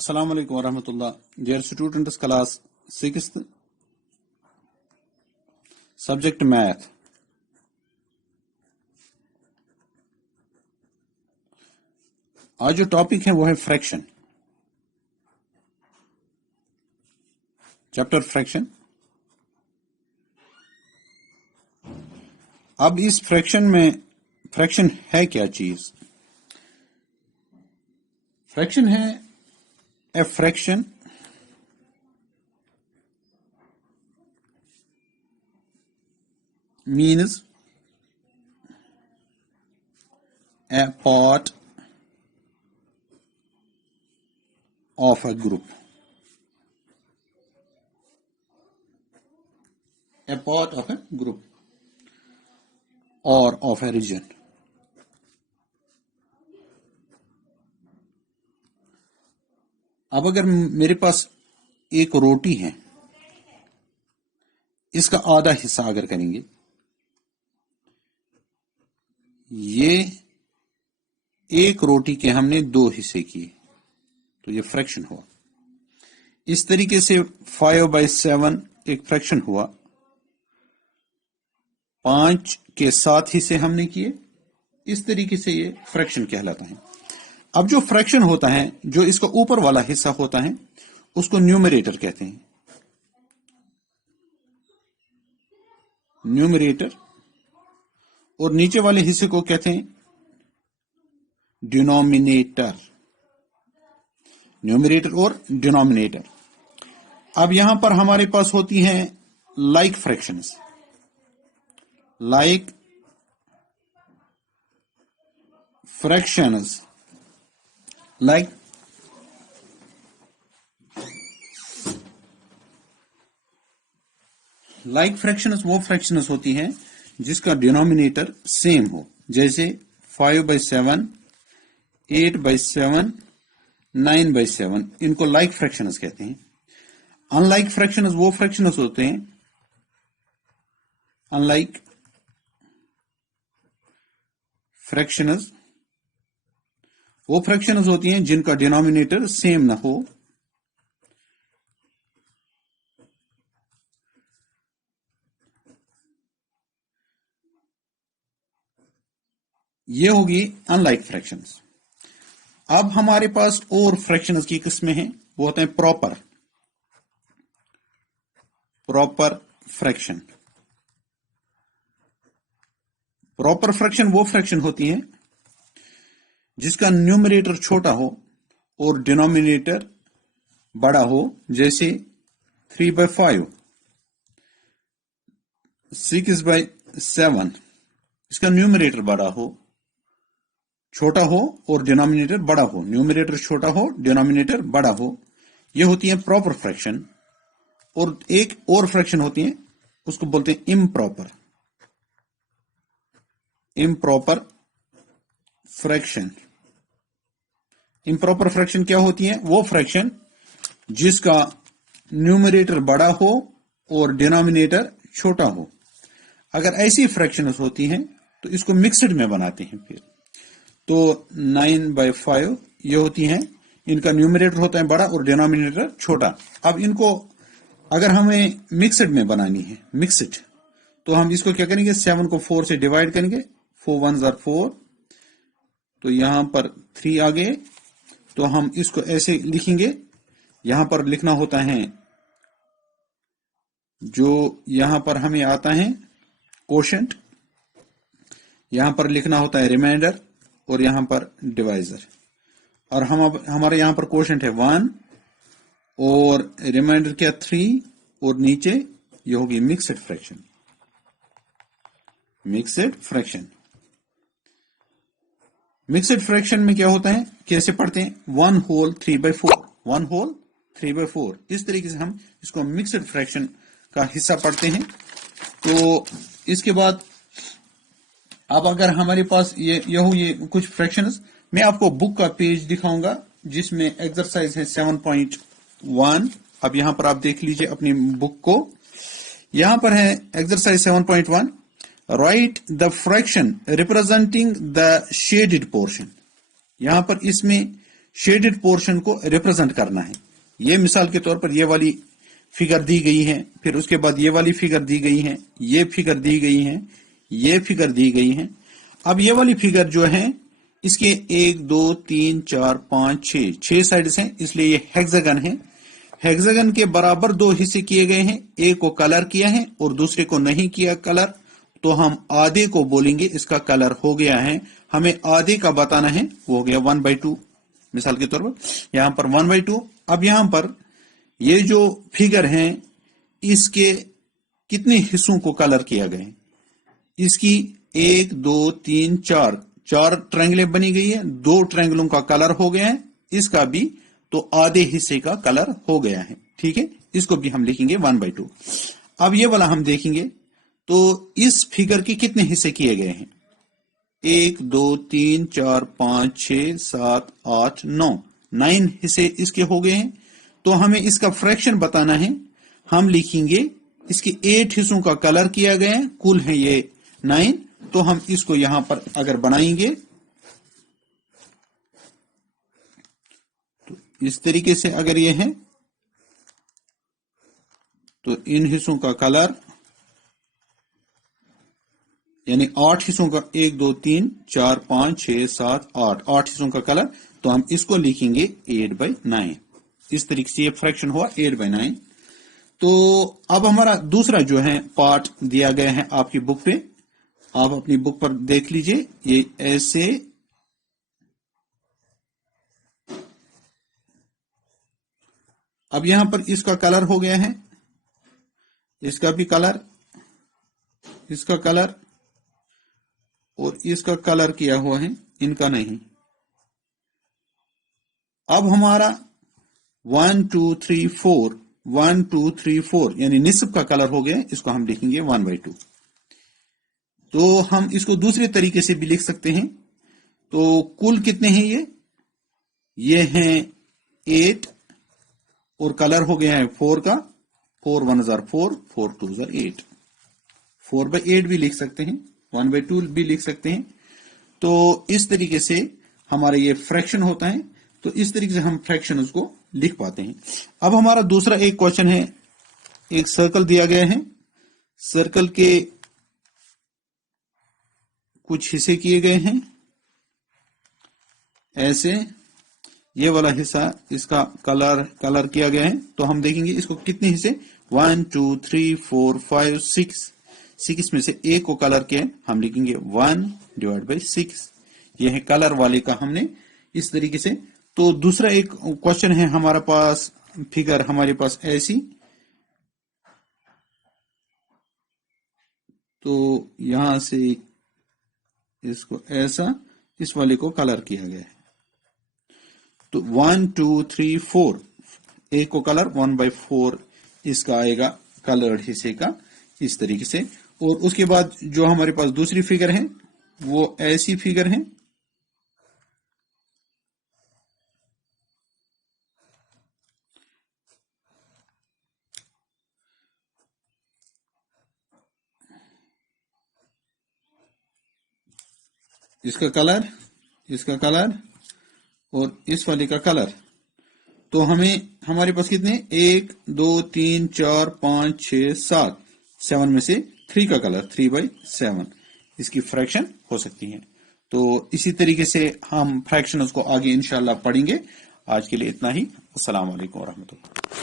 Assalamu alaikum wa rahmatullah. Dear students, class 6th, subject math. आज जो topic है वो है फ्रैक्शन, चैप्टर फ्रैक्शन। अब इस फ्रैक्शन में फ्रैक्शन है क्या चीज? फ्रैक्शन है a fraction means a part of a group, a part of a group or of a region. अब अगर मेरे पास एक रोटी है, इसका आधा हिस्सा अगर करेंगे, ये एक रोटी के हमने दो हिस्से किए तो ये फ्रैक्शन हुआ। इस तरीके से 5/7 एक फ्रैक्शन हुआ। 5 के 7 हिस्से हमने किए, इस तरीके से ये फ्रैक्शन कहलाता है। अब जो फ्रैक्शन होता है, जो इसका ऊपर वाला हिस्सा होता है, उसको न्यूमरेटर कहते हैं। न्यूमरेटर, और नीचे वाले हिस्से को कहते हैं डिनोमिनेटर। न्यूमरेटर और डिनोमिनेटर। अब यहां पर हमारे पास होती हैं like fractions. Like fractions, like fractions वो फ्रैक्शंस होती हैं जिसका डिनोमिनेटर सेम हो, जैसे 5/7, 8/7, 9/7, इनको लाइक फ्रैक्शंस कहते हैं। अनलाइक फ्रैक्शंस वो फ्रैक्शंस होते हैं, अनलाइक फ्रैक्शंस वो फ्रैक्शंस होती हैं जिनका डिनोमिनेटर सेम ना हो। ये होगी अनलाइक फ्रैक्शंस। अब हमारे पास और फ्रैक्शंस की किस्में हैं, वो होते हैं प्रॉपर फ्रैक्शन। प्रॉपर फ्रैक्शन वो फ्रैक्शन होती है जिसका न्यूमरेटर छोटा हो और डिनोमिनेटर बड़ा हो, जैसे 3/5, 6/7। इसका न्यूमरेटर बड़ा हो, छोटा हो और डिनोमिनेटर बड़ा हो, न्यूमरेटर छोटा हो, डिनोमिनेटर बड़ा हो, ये होती है प्रॉपर फ्रैक्शन। और एक और फ्रैक्शन होती है, उसको बोलते हैं इम्प्रॉपर फ्रैक्शन। इम्प्रॉपर फ्रैक्शन क्या होती है? वो फ्रैक्शन जिसका न्यूमरेटर बड़ा हो और डिनोमिनेटर छोटा हो। अगर ऐसी फ्रैक्शंस होती हैं तो इसको मिक्सड में बनाते हैं फिर। तो 9/5 ये होती हैं, इनका न्यूमरेटर होता है बड़ा और डिनोमिनेटर छोटा। अब इनको अगर हमें मिक्सड में बनानी है, मिक्सड, तो हम इसको क्या करेंगे? 7 को 4 से डिवाइड करेंगे, 4 1s are 4, तो यहां पर 3 आ गए, तो हम इसको ऐसे लिखेंगे। यहां पर लिखना होता है, जो यहां पर हमें आता है कोशेंट, यहां पर लिखना होता है रिमाइंडर, और यहां पर डिवाइजर। और हमारे यहां पर कोशेंट है 1 और रिमाइंडर क्या 3, और नीचे ये होगी मिक्सड फ्रैक्शन। मिक्सड फ्रैक्शन में क्या होता है, कैसे पढ़ते हैं? 1 whole 3/4, 1 whole 3/4। इस तरीके से हम इसको मिक्सड फ्रैक्शन का हिस्सा पढ़ते हैं। तो इसके बाद अब अगर हमारे पास ये कुछ फ्रैक्शंस, मैं आपको बुक का पेज दिखाऊंगा जिसमें एक्सरसाइज है 7.1। अब यहां पर आप देख लीजिए अपनी बुक को। यहां पर है exercise 7.1, right the fraction representing the shaded portion. यहां पर इसमें शेडेड पोर्शन को रिप्रेजेंट करना है। ये मिसाल के तौर पर ये वाली फिगर दी गई है, फिर उसके बाद ये वाली फिगर दी गई है, ये फिगर दी गई है, ये फिगर दी गई है। अब ये वाली फिगर जो है इसके 1 2 3 4 5 6 साइड्स हैं, इसलिए ये हेक्सागन है। हेक्सागन के बराबर 2 हिस्से किए गए हैं, एक को कलर किया है और दूसरे को नहीं किया कलर, तो हम आधे को बोलेंगे इसका कलर हो गया है। हमें आधे का बताना है, वो हो गया 1/2। मिसाल के तौर पर यहां पर 1/2। अब यहां पर ये जो फिगर है इसके कितने हिस्सों को कलर किया गया है? इसकी 1 2 3 4 ट्रायंगलें बनी गई है, 2 ट्रायंगलों का कलर हो गया है, इसका भी तो आधे हिस्से का कलर हो गया है। ठीक है, इसको भी हम लिखेंगे 1/2। अब ये वाला हम देखेंगे तो इस फिगर के कितने हिस्से किए गए हैं? 1 2 3 4 5 6 7 8 9 हिस्से इसके हो गए हैं। तो हमें इसका फ्रैक्शन बताना है। हम लिखेंगे इसके 8 हिस्सों का कलर किया गया है, कुल है ये 9। तो हम इसको यहां पर अगर बनाएंगे तो इस तरीके से अगर ये है तो इन हिस्सों का कलर यानी 8 हिस्सों का 1 2 3 4 5 6 7 8 हिस्सों का कलर, तो हम इसको लिखेंगे 8/9। इस तरीके से ये फ्रैक्शन हुआ 8/9। तो अब हमारा दूसरा जो है पार्ट दिया गया है आपकी बुक पे, आप अपनी बुक पर देख लीजिए। ये ऐसे अब यहां पर इसका कलर हो गया है, इसका भी कलर, इसका कलर और इसका कलर किया हुआ है, इनका नहीं। अब हमारा 1 2 3 4 1 2 3 4 यानी निस्फ का कलर हो गया, इसको हम लिखेंगे 1/2। तो हम इसको दूसरे तरीके से भी लिख सकते हैं। तो कुल कितने हैं ये हैं 8 और कलर हो गया है 4 का, 4 1 4 4 2 8, 4/8 भी लिख सकते हैं, 1/2 भी लिख सकते हैं। तो इस तरीके से हमारा ये फ्रैक्शन होता है। तो इस तरीके से हम फ्रैक्शन उसको लिख पाते हैं। अब हमारा दूसरा एक क्वेश्चन है, एक सर्कल दिया गया है, सर्कल के कुछ हिस्से किए गए हैं ऐसे, ये वाला हिस्सा इसका कलर किया गया है। तो हम देखेंगे इसको कितने हिस्से, 1 2 3 4 5 6 में से एक को कलर किया है, हम लिखेंगे 1/6। ये है कलर वाले का हमने इस तरीके से। तो दूसरा एक क्वेश्चन है हमारे पास, फिगर हमारे पास ऐसी, तो यहां से इसको ऐसा, इस वाले को कलर किया गया है। तो 1 2 3 4 एक को कलर, 1/4 इसका आएगा कलर्ड हिस्से का, इस तरीके से। और उसके बाद जो हमारे पास दूसरी फिगर है वो ऐसी फिगर है, इसका कलर और इस वाले का कलर। तो हमें हमारे पास कितने, 1 2 3 4 5 6 7 में से 3 का कलर, 3/7 इसकी फ्रैक्शन हो सकती है। तो इसी तरीके से हम फ्रैक्शन उसको आगे इंशाल्लाह पढ़ेंगे। आज के लिए इतना ही। अस्सलाम वालेकुम व रहमतुल्लाह।